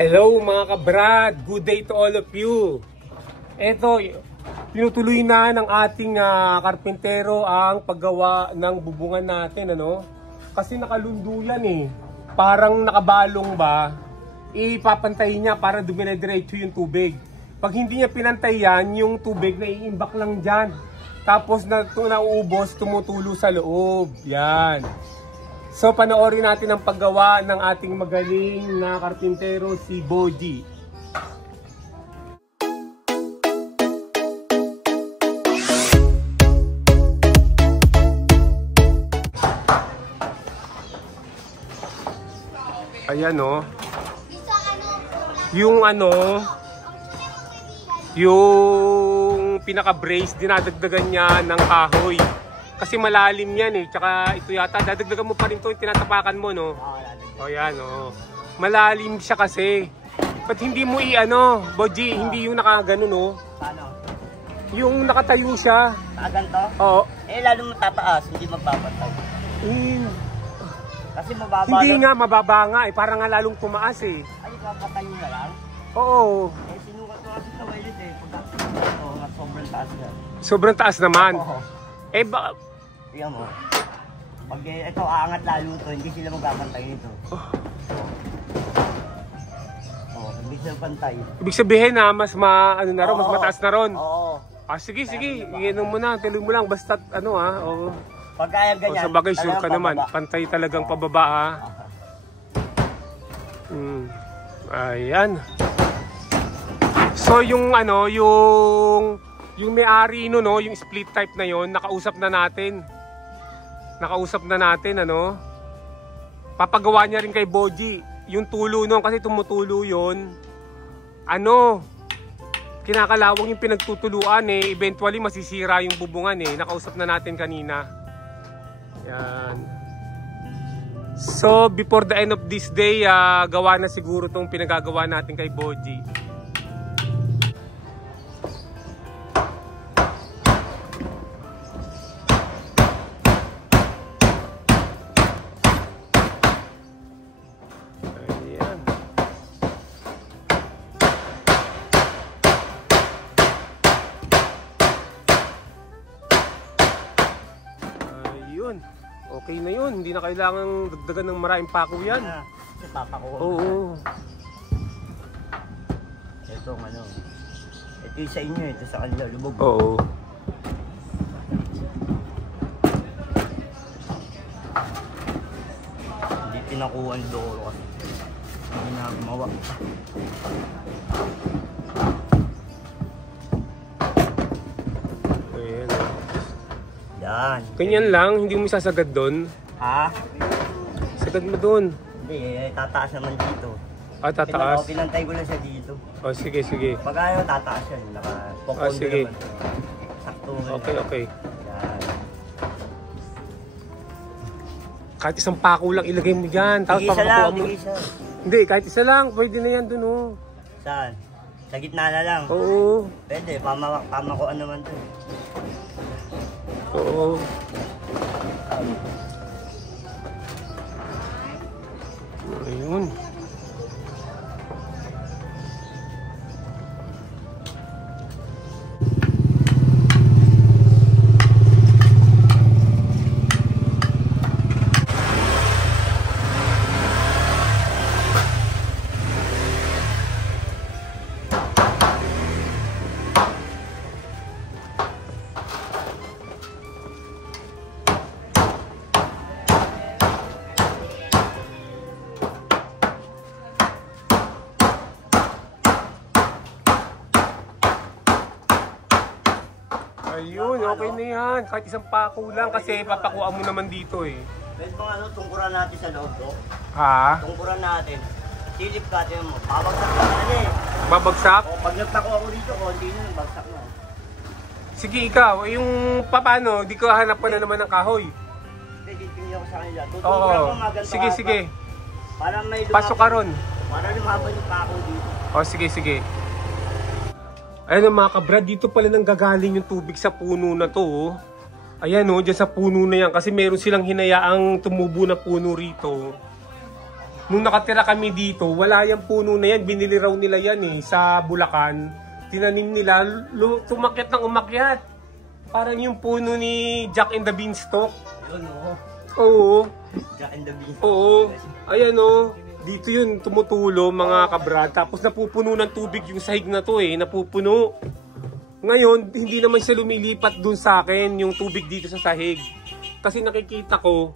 Hello mga kabrad, good day to all of you. Ito, tinutuloy na ng ating karpintero ang paggawa ng bubungan natin, ano? Kasi nakalundo yan eh. Parang nakabalong ba, ipapantay niya para dumire-diretso yung tubig. Pag hindi niya pinantay yan, yung tubig na iimbak lang dyan. Tapos nauubos, tumutulo sa loob. Yan. So panoorin natin ang paggawa ng ating magaling na karpintero, si Boji. Ayan o. Yung pinaka-brace, dinadagdagan niya ng kahoy. Kasi malalim yan eh. Tsaka ito yata, dadagdagan mo pa rin ito, tinatapakan mo, no? O yan, o. Malalim siya kasi. Ba't hindi mo Boji, hindi yung nakagano, no? Paano? Yung nakatayo siya. Nakaganto? Oo. Eh, lalo mo tataas, hindi magbabantay. Kasi mababa. Hindi nga, mababa nga eh. Parang nga lalong tumaas eh. Ay, papatayo na lang? Oo. Eh, sinukat ko kasi sa wilit eh. Sobrang taas na. Sobrang taas naman. Oo. Eh, ba... Tingnan mo. Pag ito aangat lalo to, hindi sila magbabantay nito. Hindi sila bantay. Ibig sabihin na mas mas mataas na ron. Oo. Sige. Iinom mo na, tuloy mo lang. Basta oo. Pag kaya ganyan, sa bagay, sure ka naman. Pantay talagang pababa, ha? Ayan. So, yung may-ari no, yung split type na yon, nakausap na natin. Papagawa niya rin kay Boji. Yung tulo nun, kasi tumutulo yun. Kinakalawang yung pinagtutuluan eh. Eventually, masisira yung bubungan eh. Nakausap na natin kanina. Yan. So, before the end of this day, gawa na siguro tong pinagagawa natin kay Boji. Okay na yun, hindi na kailangang dagdagan ng maraming pako yan. Papakuha. Oo. Ito yung sa inyo, ito sa kanila, lubog. Oo. Hindi pinakuha ang doro kasi. Hindi na gumawa. Yan. Ganyan lang, hindi mo sasagad doon. Ha? Sagad mo doon. Hindi, tataas naman dito. Tataas? Pinantay ko lang siya dito. Sige. Pag ayaw, tataas yan. Naka-popondo sige. naman. Sakto. Okay. Yan. Kahit isang pako lang ilagay mo dyan. Tapos papakuha mo. Isa. Hindi, kahit isa lang. Pwede na yan doon, oh. Saan? Sa gitna na lang? Oo. Pwede, pamakuan naman doon. Oo. Ayun. Ayun, okay na yan. Kahit isang pako lang kasi papakuha mo naman dito eh. Pwede bang tungkuran natin sa loob ko? Ha? Tungkuran natin. Silip ka, tiyan mo. Babagsak na yan eh. Babagsak? O, pag nagtakuha ko dito, konti na, bagsak na. Sige, ikaw. Yung paano, di ko hanap pa na naman ng kahoy. Hindi, titingin ako sa kanila. Tutungkuran ko maganto. Sige. Para may lumabas. Pasok ka ron. Para lumabas yung pako dito. Sige. Ayun mga kabrad, dito pala nang gagaling yung tubig sa puno na to. Oh. Ayan dyan sa puno na yan. Kasi meron silang hinayaang tumubo na puno rito. nung nakatira kami dito, wala yung puno na yan. Binili raw nila yan sa Bulacan. Tinanim nila, tumakyat ng umakyat. Parang yung puno ni Jack and the Beanstalk. Yun, oo. Oo. Jack and the Beanstalk. Oo. Ayan o. Dito yun tumutulo mga kabrad. Tapos napupuno ng tubig yung sahig na to napupuno. Ngayon, hindi naman siya lumilipat dun sa akin yung tubig dito sa sahig. Kasi nakikita ko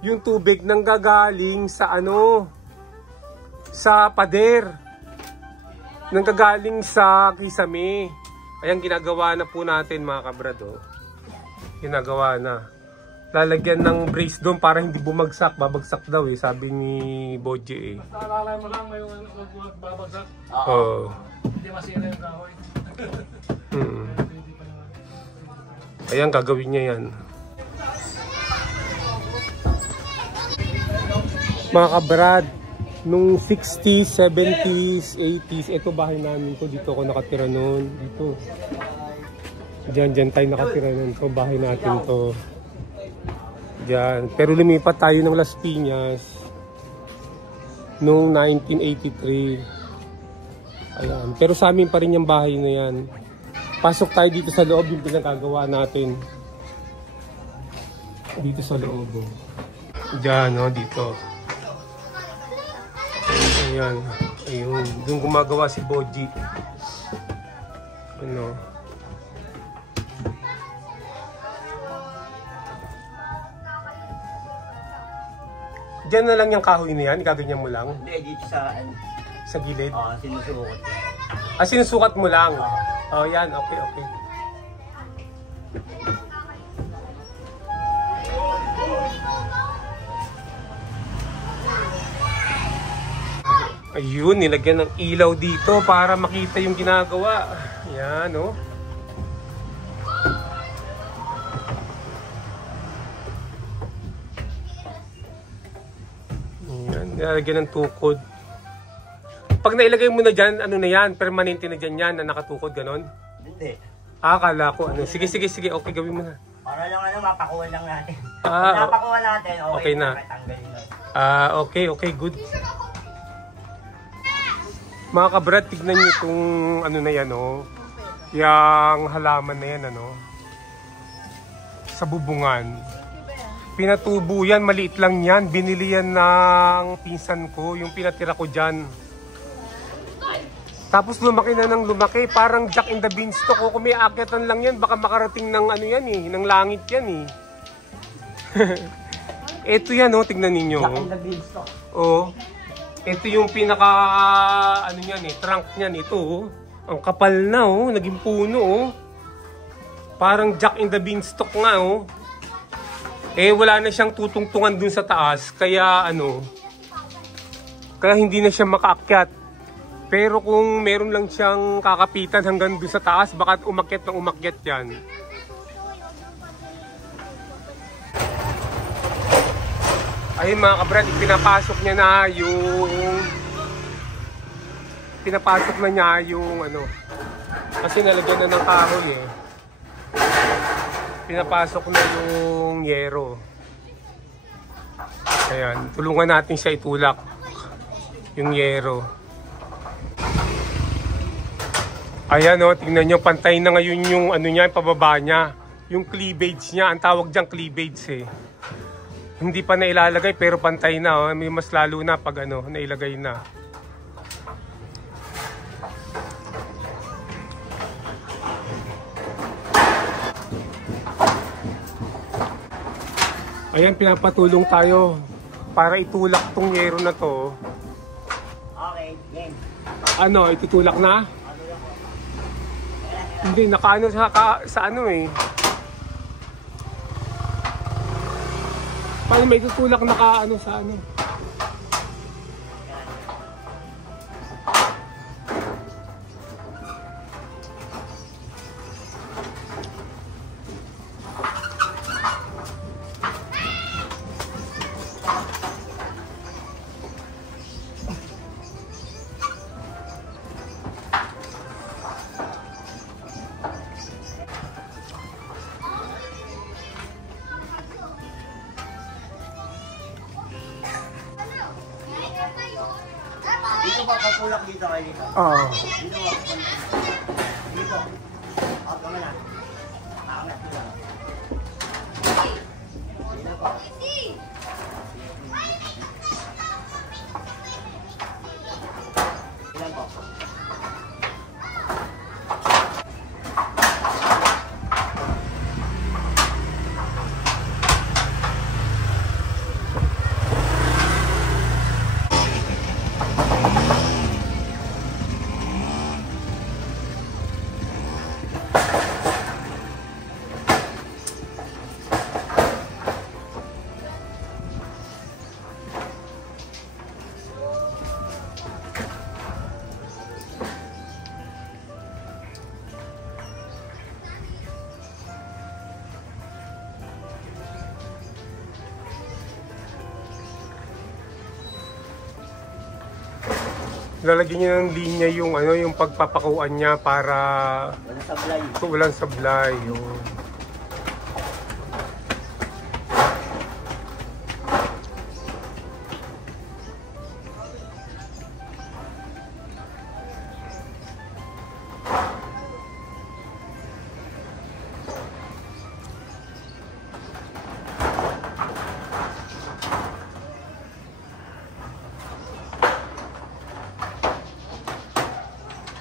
yung tubig nanggagaling sa sa pader. Nanggagaling sa kisame. Ayan, ginagawa na po natin mga kabrad. Ginagawa na. Lalagyan ng brace doon para hindi bumagsak. Babagsak daw sabi ni Boji Basta alalay mo lang may babagsak. Oo. Hindi masira yung kahoy. Ayan, gagawin niya yan. Mga kabrad, nung 60s, 70s, 80s, ito bahay namin to. Dito ako nakatira noon. Dito. Diyan tayo nakatira noon. Ito bahay natin to. Diyan. Pero lumipat tayo ng Las Piñas noong 1983. Ayan. Pero sa amin pa rin yung bahay na yan. Pasok tayo dito sa loob yung pinagagawa natin. Dito sa loob. Diyan, dito. Ayan. Ayun. Doon gumagawa si Boji. Diyan na lang yung kahoy na yan? Gaganyan mo lang? Hindi, dito sa... Sa gilid? Sinusukat. Sinusukat mo lang? Yan. Okay. Ayun, nilagyan ng ilaw dito para makita yung ginagawa. Yan, Yan, nilagyan ng tukod. Pag nailagay mo na dyan, ano na yan? Permanente na dyan yan na nakatukod, ganon? Hindi. Akala ko, Sige. Okay, gawin mo na. Para lang mapakuha lang natin. Ah, Napakuha natin, okay na. Tanggalin na. Okay, good. Mga kabrad, tignan nyo itong na yan, yung halaman na yan, sa bubungan. Pinatubo yan, maliit lang yan. Binili yan ng pinsan ko, yung pinatira ko dyan. Tapos lumaki na ng lumaki, parang Jack and the Beanstalk. Kung may aakyatan lang yan, baka makarating ng ng langit yan Ito yan, tignan ninyo. Jack and the Beanstalk. Ito yung pinaka, trunk niyan, ito. Ang kapal na, naging puno, Parang Jack and the Beanstalk nga, wala na siyang tutungtungan dun sa taas, kaya kaya hindi na siya makaakyat. Pero kung meron lang siyang kakapitan hanggang doon sa taas, baka umakyat ng umakyat yan. Ayun mga kabrad, pinapasok niya na yung kasi nalagyan na ng kahoy Pinapasok na yung yero. Ayan, tulungan natin siya itulak yung yero. Ayan tingnan nyo, pantay na ngayon yung niya, yung pababa niya. Yung cleavage niya, ang tawag diyang cleavage Hindi pa nailalagay pero pantay na May mas lalo na pag nailagay na. Ayan, pinapatulong tayo para itulak tong yero na to. Okay, yan. Itutulak na? Hindi, nakaano sa Paano may tutulak sa Dito ba, pagkulak dito kayo dito? Oo. Dito ba? Dito. Out ka na. Aangat ko lang. Dito po. Ilan po? Lalagyan niya ng linya yung ano, yung pagpapakuan niya para Walang sablay. walang sablay. Yun.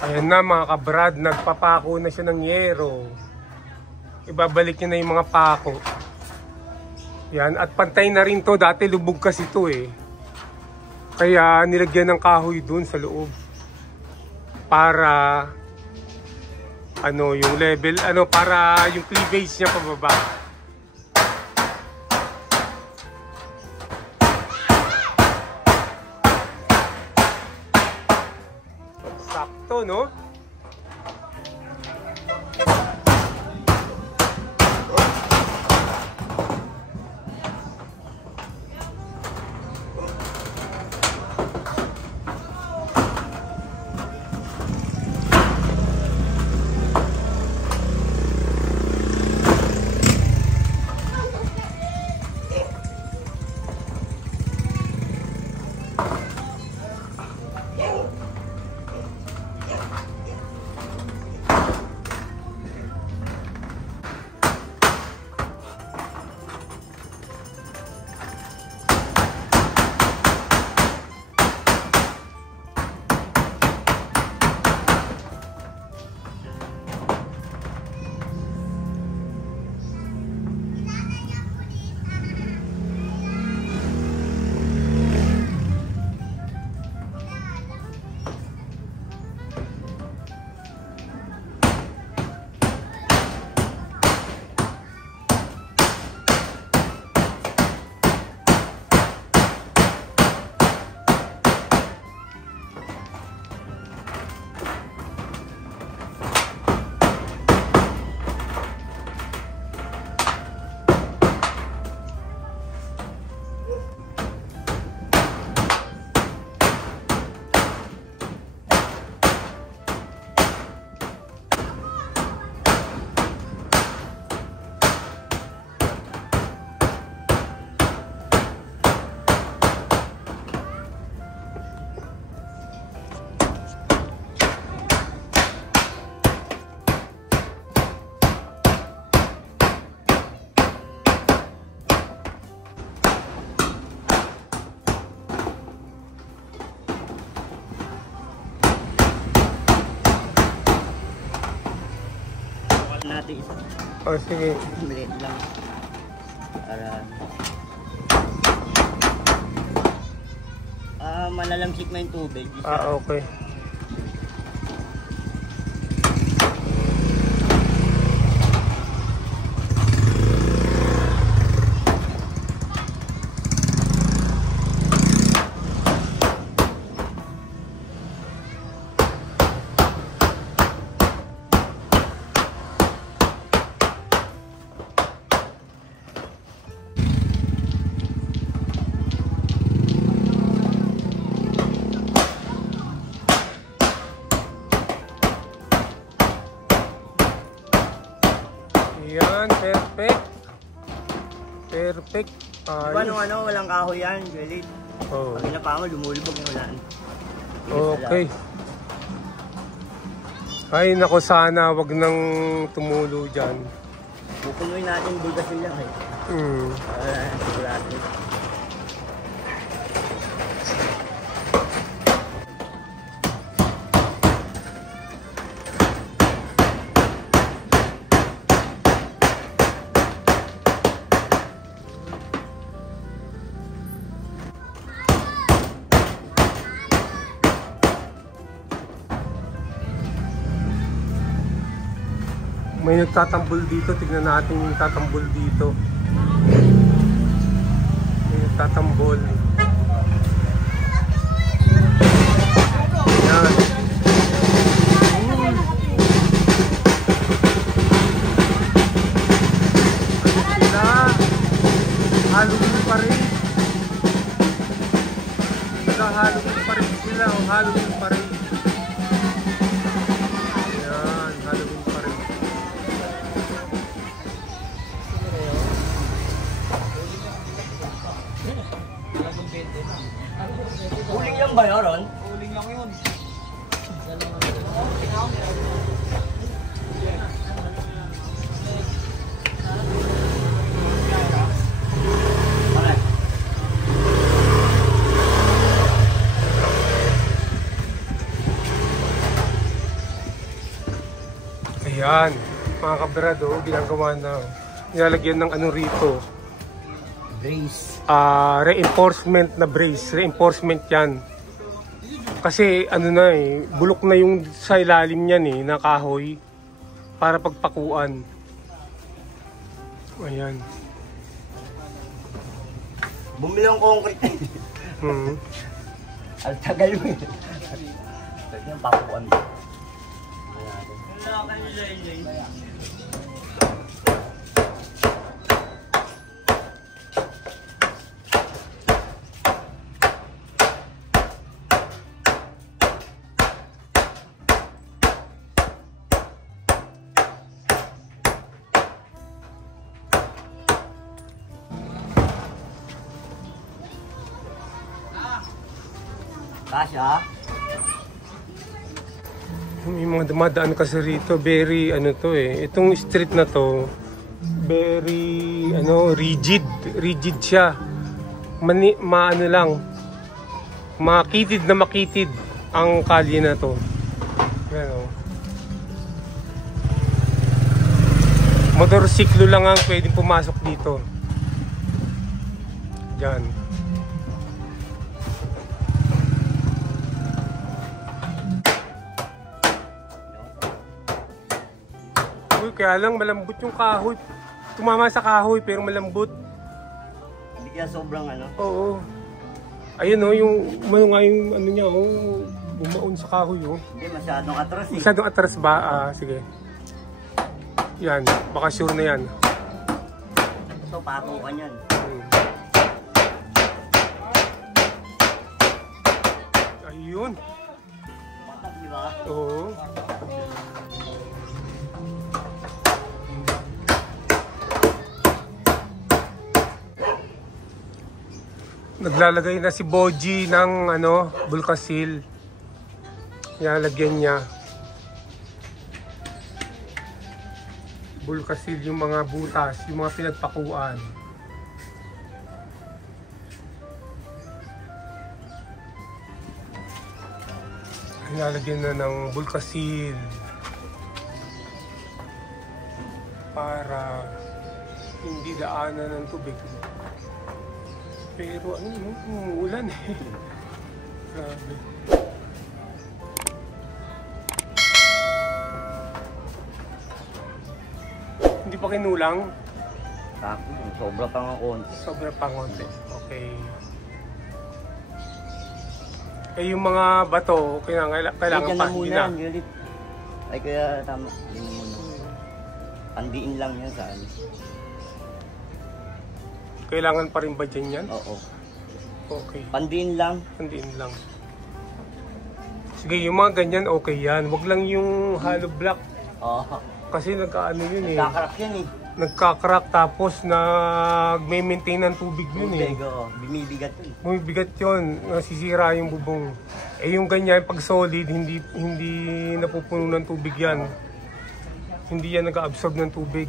Ayan na mga kabrad, nagpapako na siya ng yero. Ibabalik niya na yung mga pako. Yan, at pantay na rin to. Dati lubog kasi to eh. Kaya nilagyan ng kahoy dun sa loob. Para ano, yung level, ano, para yung cleavage niya pababa. Sakto, no? Natin isa. O sige. Maliit lang. Para malalamsik na yung tubig. Okay. Yan, perfect. Perfect. Diba nung ano, walang kahoy yan, Julie? Oh. Pag inapa mo, lumulubog yung ulan. Okay. Ay, nako, sana wag nang tumulo dyan. Pupunuin natin bugas nila eh. Sigurado. May nagtatambol dito. Tignan natin yung tatambol dito. May nagtatambol. Yan. Ano sila? Halloween pa rin. Halloween pa rin sila. Halloween pa rin. Yan. Halloween pa rin. Uling lang ba yun, Ron? Uling lang yun. Bakit? Ayan, mga kabrado, ginagawa na. Nilalagyan ng ano rito. Brace. Reinforcement na brace. Reinforcement yan. Kasi ano na eh, bulok na yung sa ilalim niyan eh, na kahoy. Para pagpakuan. Ayan. Bumili ng concrete. Ang tagal mo yun. Pwede yung pakuan mo. Kasha? May mga dumadaan kasi rito, very ano to eh. Itong street na to, very ano, rigid. Rigid siya. Maano lang. Makitid na makitid ang kalye na to. Yan o. Motorsiklo lang ang pwedeng pumasok dito. Diyan. Uy, kaya lang malambot yung kahoy. Tumama sa kahoy pero malambot. Hindi kaya sobrang ano? Oo. Ayun oh, yung ano nga yung ano niya oh, bumaon sa kahoy oh. Hindi masyadong atras eh. Masyadong atras ba? Sige. Yan, baka sure na yan. Ito, pakukan yan. Ayun. Patak, di ba? Oo. Naglalagay na si Boji ng ano, Bulkasil. Yan, lagyan niya. Bulkasil yung mga butas, yung mga pinagpakuan. Nalagyan na ng Bulkasil para hindi daanan ng tubig. Pero ano, umuulan eh. Grabe. Hindi pa kinulang? Tako, sobra pa nga konti. Sobra pa konti. Okay. Eh yung mga bato, kailangan pa hina. Ay kaya tama. Pandiin lang yan sa ano. Kailangan pa rin ba dyan yan? Oo. Okay. Pandiin lang. Pandiin lang. Sige, yung mga ganyan, okay yan. Wag lang yung hollow block. Oo. Kasi nagkaano yun eh. Nagkakarak yan eh. Nagkakrak tapos nag-maintain ng tubig yun eh. Tubig, oo. Bimibigat yun. Bumibigat yun. Nasisira yung bubong. Eh yung ganyan, pag solid, hindi napupuno ng tubig yan. Hindi yan nag-absorb ng tubig.